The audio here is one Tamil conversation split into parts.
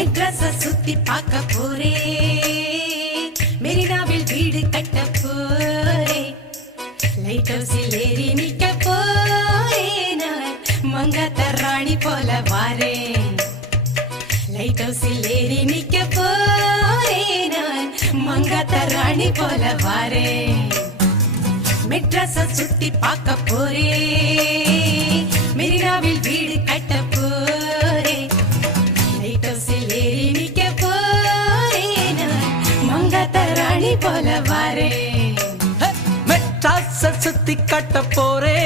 மெட்ராஸ சுத்தி பார்க்க போறே, மெரினாவில் வீடு கட்ட போறே, லைட் ஹவுஸில் ஏறி நிக்க போறே, நான் மங்காத்த ராணி போல வாரேன். லைட் ஹவுஸில் ஏறி நிக்க போறே, நான் மங்காத்த ராணி போல வாரேன். மெட்ராஸ சுத்தி பார்க்க போறே, மெரினாவில் வீடு கட்ட போறே, லைட் ஹவுஸில் ஏறி நிக்க போறே, நான் மங்காத்த ராணி போல வாரேன். மெட்ராஸ சுத்தி கட்ட போறே,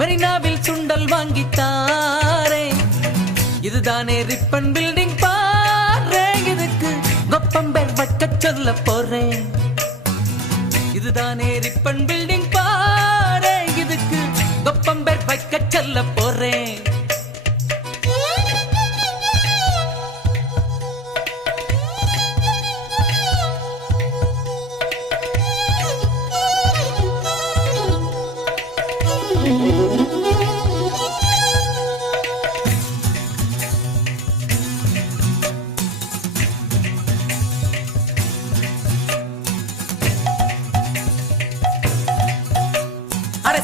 மெரினாவில் சுண்டல் வாங்கித்தாரே, இதுதானே ரிப்பன் பில்டிங் பாரு, இதுக்கு கொப்பம்பேர் வைக்க சொல்ல போறேன். இதுதானே ரிப்பன் பில்டிங் பாரு, இதுக்கு கொப்பம்பேர் வைக்க சொல்ல போறேன்.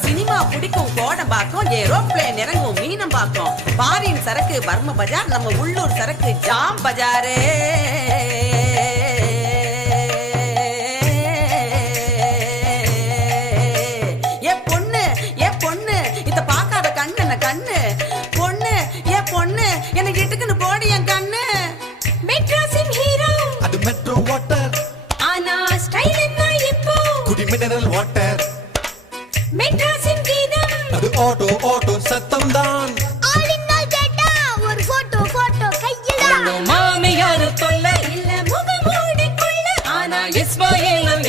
சினிமா பிடிக்கும் கோடம்பாக்கம், ஏரோப்ளேன் இறங்கும் மீனம்பாக்கம், பாரின் சரக்கு பர்ம பஜார், நம்ம உள்ளூர் சரக்கு ஜாம் பஜாரே. ஏ பொண்ணு இத பாக்காத கண்ணு கண்ணு பொண்ணு, ஏ பொண்ணு எனக்கு இட்டுக்குன்னு போடி என் கண்ணு. மெட்ராஸின் ஹீரோ அது மெட்ரோ வாட்டர், ஆனா ஸ்டைல் என்ன இப்போ குடி மினரல் வாட்டர். மெட்ராஸின் கீதம் அது ஆட்டோ சத்தம் தான். ஆளினால் கேட்டா ஒரு போட்டோ கையில மாமியாரு தொல்லை இல்ல முகமூடி கொள்ள, ஆனா இஸ்மாயிலும்